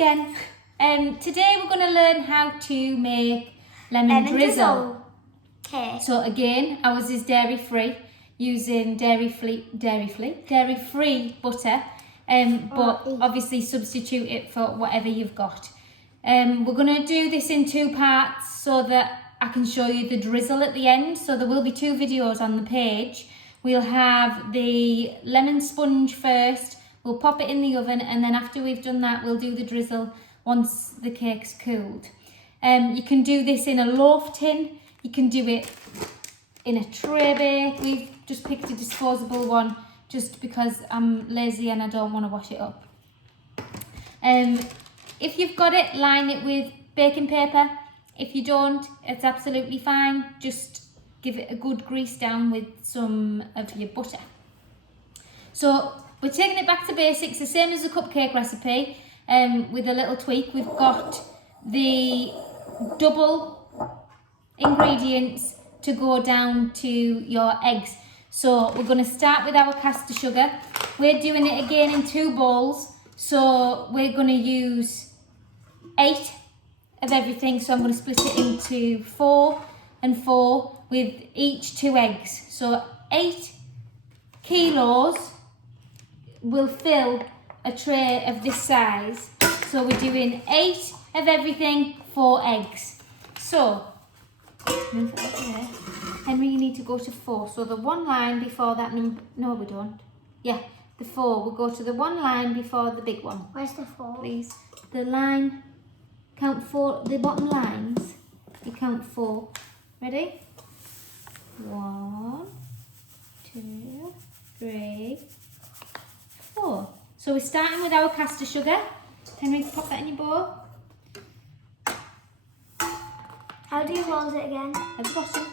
again. Today we're going to learn how to make lemon drizzle. Okay. So again, ours is dairy free, using dairy-free butter, but obviously substitute it for whatever you've got. We're going to do this in two parts so that I can show you the drizzle at the end. So there will be two videos on the page. We'll have the lemon sponge first, we'll pop it in the oven, and then after we've done that, we'll do the drizzle once the cake's cooled. You can do this in a loaf tin, you can do it in a tray bake. We've just picked a disposable one just because I'm lazy and I don't want to wash it up. If you've got it, line it with baking paper. If you don't, it's absolutely fine. Just give it a good grease down with some of your butter. So we're taking it back to basics, the same as the cupcake recipe, with a little tweak. We've got the double ingredients to go down to your eggs. So we're going to start with our caster sugar. We're doing it again in 2 bowls. So we're going to use 8 of everything. So I'm going to split it into 4 and 4 with each 2 eggs. So 8 kilos will fill a tray of this size. So we're doing 8 of everything, 4 eggs. So, move it over there. Henry, you need to go to 4. So the one line before that number, no we don't. Yeah, the 4. We'll go to the one line before the big one. Where's the 4? Please. The line, count 4, the bottom lines, you count 4. Ready? 1, 2, 3, 4. So we're starting with our caster sugar. Henry, pop that in your bowl. How do you hold it again? At the bottom.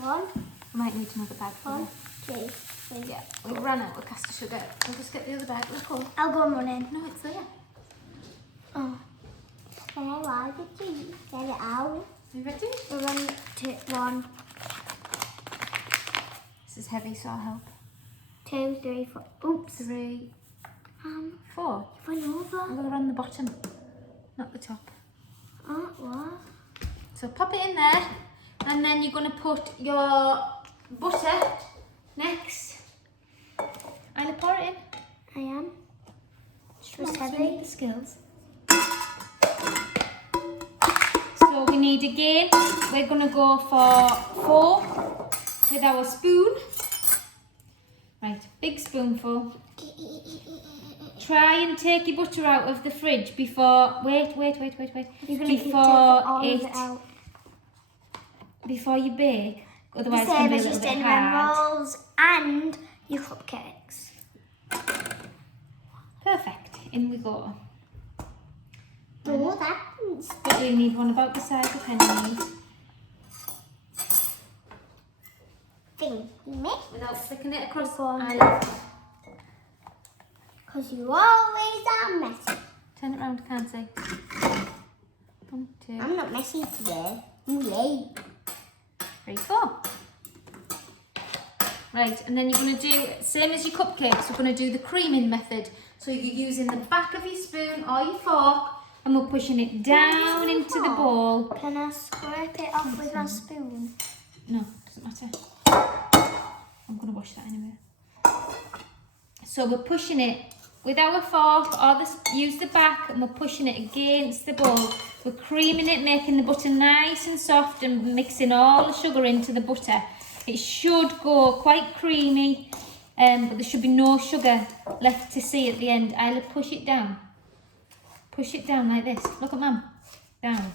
1, I might need another bag for 1, you. 2, 3. Yeah, we ran out of caster sugar. We'll just get the other bag. Let's go. I'll go and run in. No, it's there. Oh. Why did you get it out? Are you ready? We'll run to 1, This is heavy, so I'll help. 2, 3, 4. Oops. 3, 4. You went over. I'm going to run the bottom, not the top. Oh, what? So pop it in there, and then you're going to put your butter next. I'll pour it in. I am. Just heavy. with the skills. So we need again, we're going to go for 4 with our spoon. Right, big spoonful. Try and take your butter out of the fridge before, wait. You're going to before all of it out. Before you bake, otherwise The it's going same to be a as your little bit cinnamon hard. rolls and your cupcakes. Perfect, in we go. Oh, that's But you need one about the size of Henry, thing. without flicking it across. Go on. Because you always are messy. Turn it round, can't see. 1, 2, I'm not messy today. Yay. 3, 4. Right, and then you're going to do, same as your cupcakes, we're going to do the creaming method. So you're using the back of your spoon or your fork, and we're pushing it down into the bowl. Can I scrape it off with my spoon? No, doesn't matter. I'm going to wash that anyway. So we're pushing it with our fork, or use the back, and we're pushing it against the bowl. We're creaming it, making the butter nice and soft, and mixing all the sugar into the butter. It should go quite creamy, but there should be no sugar left to see at the end. I'll push it down. Push it down like this. Look at Mum. Down.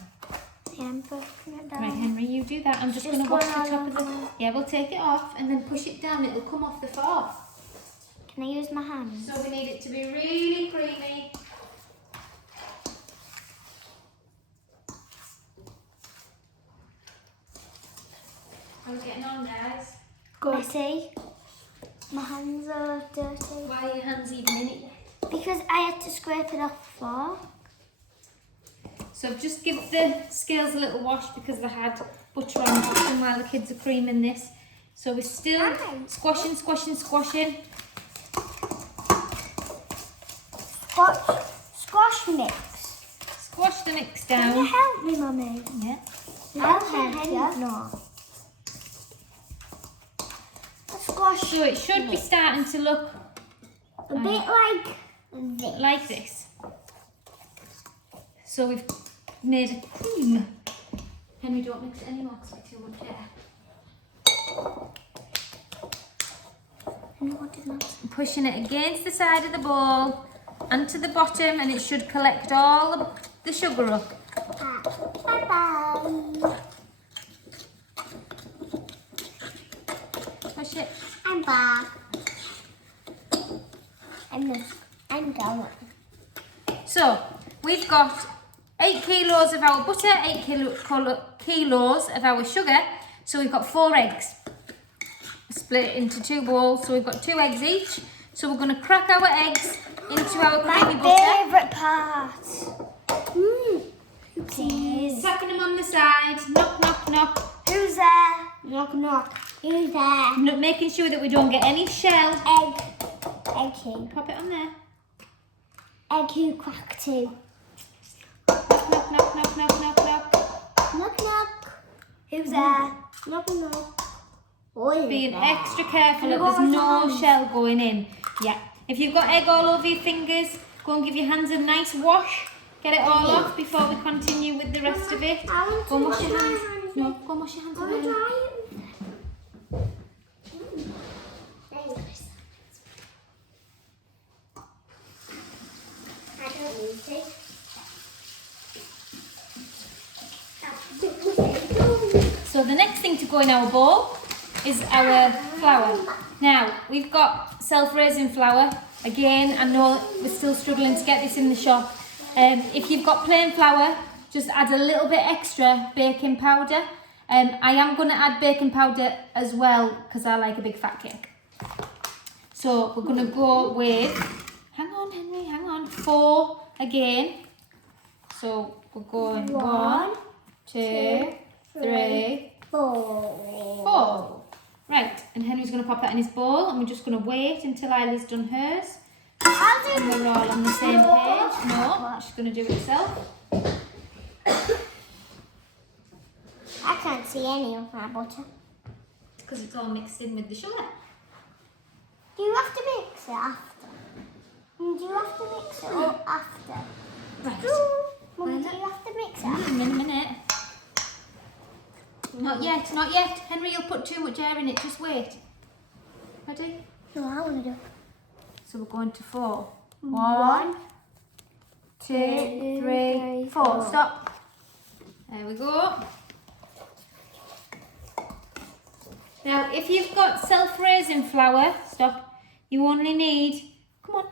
Yeah, I'm pushing it down. Right, Henry, you do that. I'm just going to wash the top of the... Yeah, we'll take it off and then push it down. It'll come off the fork. Can I use my hands? So we need it to be really creamy. How are we getting on, guys? Good. Messy. My hands are dirty. Why are your hands even in it yet? Because I had to scrape it off the fork. So just give the scales a little wash because they had butter on the bottom while the kids are creaming this. So we're still squashing. Squash mix. Squash the mix Can you down. help me, Mummy? Yeah. I'll help you. No. Squash. So it should be starting to look A bit like this. like this. So we've made a cream. Henry, don't mix it anymore because it's too much air. And what is that? I'm pushing it against the side of the bowl and to the bottom, and it should collect all the sugar up. Bye-bye. Push it. I'm back. I'm going. So we've got 8 kilos of our butter, 8 kilos of our sugar. So we've got 4 eggs. Split it into 2 bowls. So we've got 2 eggs each. So we're going to crack our eggs into our creamy My butter. favourite part. Please. Tapping them on the side. Knock, knock, knock. Who's there? Knock, knock. Who's there? Making sure that we don't get any shell. Egg. Egg who? Pop it on there. Egg who crack too. Knock, knock, knock, knock, knock, knock, knock. Knock, knock. Who's there? Knock, knock. Being extra careful that Can I go there's with no hands? shell going in. Yeah. If you've got egg all over your fingers, go and give your hands a nice wash. Get it all off before we continue with the rest of it. I want Go and to wash your wash my hands. hands. No, go and wash your hands. I'm away. trying. I don't need to. So the next thing to go in our bowl is our flour. Now, we've got self-raising flour. Again, I know we're still struggling to get this in the shop. If you've got plain flour, just add a little bit extra baking powder. I am going to add baking powder as well because I like a big fat cake. So we're going to go with, hang on Henry, hang on, 4 again. So we're going 1, 2, 3, 4. Right, and Henry's going to pop that in his bowl, and we're just going to wait until Isla's done hers. And we're all on the same page. No, she's going to do it herself. I can't see any of my butter. Because it's all mixed in with the sugar. Do you have to mix it after? Do you have to mix it all after? Right. Mum, do you have to mix it after? In a minute. Not yet, not yet. Henry, you'll put too much air in it. Just wait. Ready? No, I want to do. So we're going to 4. 1, 2, 3, 4. Stop. There we go. Now, if you've got self-raising flour, stop. You only need, come on,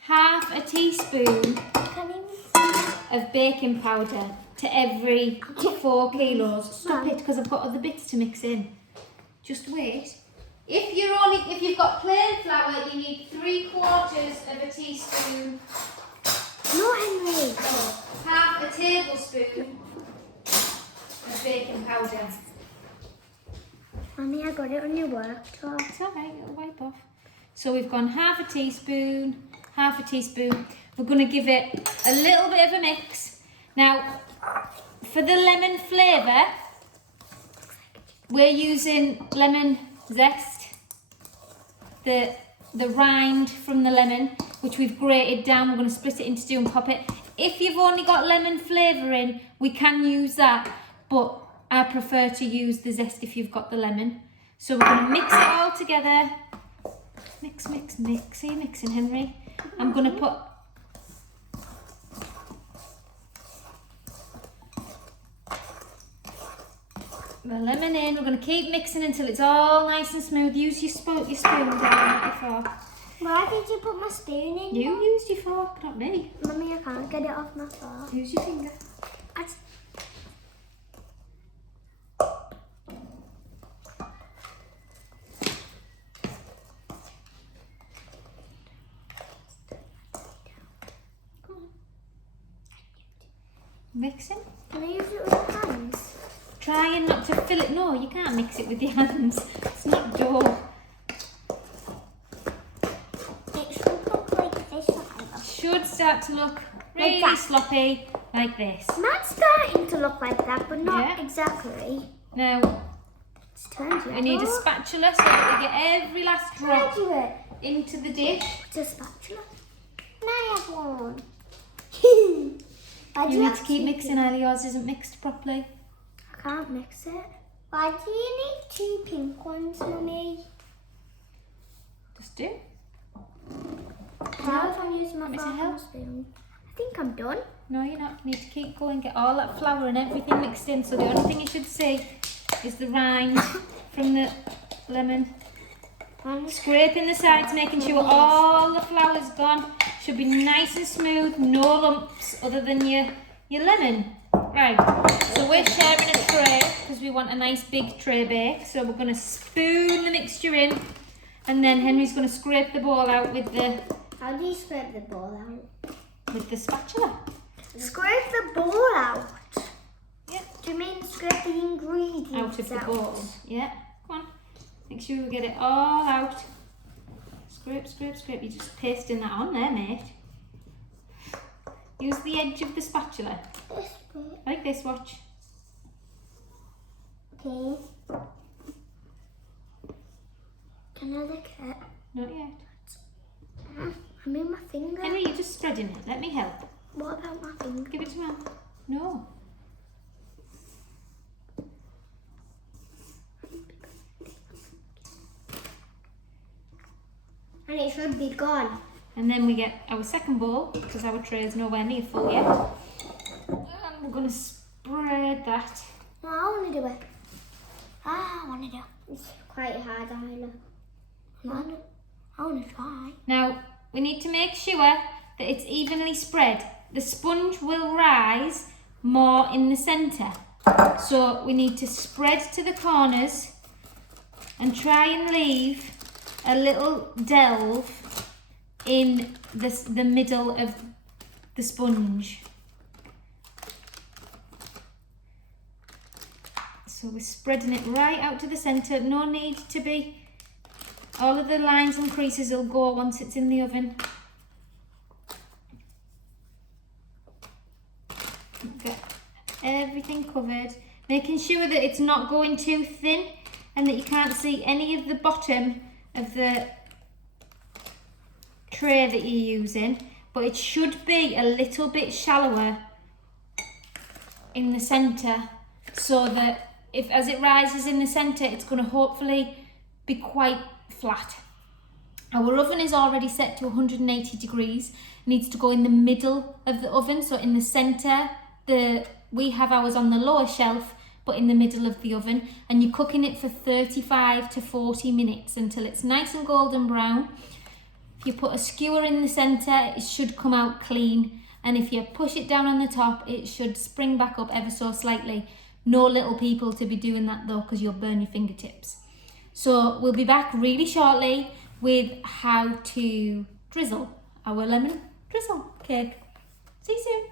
half a teaspoon Can you? of baking powder to every 4 kilos. Stop it, because I've got other bits to mix in. Just wait. If you've got plain flour, you need 3/4 of a teaspoon, No, Henry. half a tablespoon of baking powder. Mommy, I got it on your worktop. It's alright, it'll wipe off. So we've gone half a teaspoon. We're going to give it a little bit of a mix. Now, for the lemon flavour, we're using lemon zest, the rind from the lemon, which we've grated down. We're going to split it into 2 and pop it. If you've only got lemon flavouring, we can use that, but I prefer to use the zest if you've got the lemon. So we're going to mix it all together. Mix, mix, mix. Are you mixing, Henry? I'm going to put the lemon in. We're going to keep mixing until it's all nice and smooth. Use your spoon, darling, not your fork. Why did you put my spoon in? You used your fork, not me. Mummy, I can't get it off my fork. Use your finger. Mixing. Can I use it with my hands? Trying not to fill it. No, you can't mix it with your hands. It's not dough. It's super start to look really that. sloppy, like this. Mine's starting to look like that, but not Yeah. exactly. Now, It's turned yellow. we need a spatula so that we get every last Can I drop do it? into the dish. It's a spatula. Can I have one? Why do You need have to keep two mixing, Ellie. Yours isn't mixed properly. I can't mix it. Why do you need two pink ones, Mummy? Just do. How if I'm using my Want me to fork help? and spoon? I think I'm done. No, you're not. You need to keep going, get all that flour and everything mixed in. So the only thing you should see is the rind from the lemon. Scraping the sides, making sure all the flour's gone. Should be nice and smooth, no lumps other than your lemon. Right, so we're sharing a tray because we want a nice big tray bake. So we're going to spoon the mixture in, and then Henry's going to scrape the bowl out with the How do you scrape the ball out? spatula. Scrape the ball out? Yep. Do you mean scrape the ingredients Out of the bowl. Yeah, come on. Make sure we get it all out. Scrape, scrape, scrape. You're just pasting that on there, mate. Use the edge of the spatula. This bit. Like this, watch. Okay. Can I lick it? Not yet. I'm in my finger. Henry, you're just spreading it. Let me help. What about my finger? Give it to Mum. No. And it should be gone. And then we get our second bowl, because our tray is nowhere near full yet. And we're going to spread that. No, I want to do it. I want to do it. It's quite hard, I know. I want to try. Now, we need to make sure that it's evenly spread. The sponge will rise more in the centre. So we need to spread to the corners and try and leave a little delve in the middle of the sponge. So we're spreading it right out to the centre. No need to be, all of the lines and creases will go once it's in the oven. Get everything covered, making sure that it's not going too thin and that you can't see any of the bottom of the tray that you're using, but it should be a little bit shallower in the centre, so that if as it rises in the centre, it's going to hopefully be quite flat. Our oven is already set to 180 degrees. It needs to go in the middle of the oven, so in the centre. We have ours on the lower shelf, but in the middle of the oven, and you're cooking it for 35 to 40 minutes until it's nice and golden brown. If you put a skewer in the centre, it should come out clean, and if you push it down on the top, it should spring back up ever so slightly. No little people to be doing that though, because you'll burn your fingertips. So we'll be back really shortly with how to drizzle our lemon drizzle cake. See you soon.